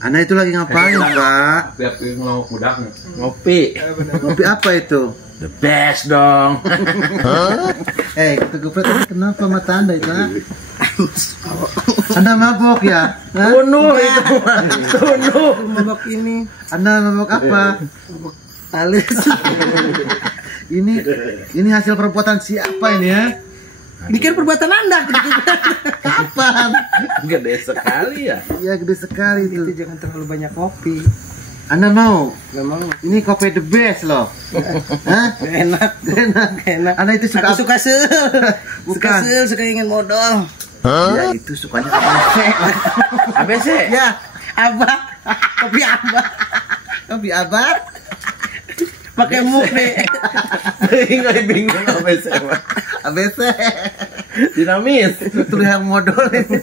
Anda itu lagi ngapain, Pak? Tiap ngelawak budaknya. Ngopi. Ngopi apa itu? The best dong. Kata Gopret, kenapa mata Anda itu? Anda mabok ya? Tunuh itu. Tunuh. Mabok ini. Anda mabok apa? Mabok alis. Ini hasil perbuatan siapa ini ya? Ini kan perbuatan Anda. Kapan? Gede sekali ya. Iya gede sekali itu. Itu jangan terlalu banyak kopi. Anda mau? Gak mau. Ini kopi the best loh. Hah? Gak enak. Gak enak. Anda itu suka? Aku suka sel. Bukan. Suka ingin modal. Ya itu sukanya ABC. ABC. Ya, Abah. Kopi abah. kopi apa? Pakai muk deh. Bingung ABC. ABC. Dinamis. Itu yang modal ini.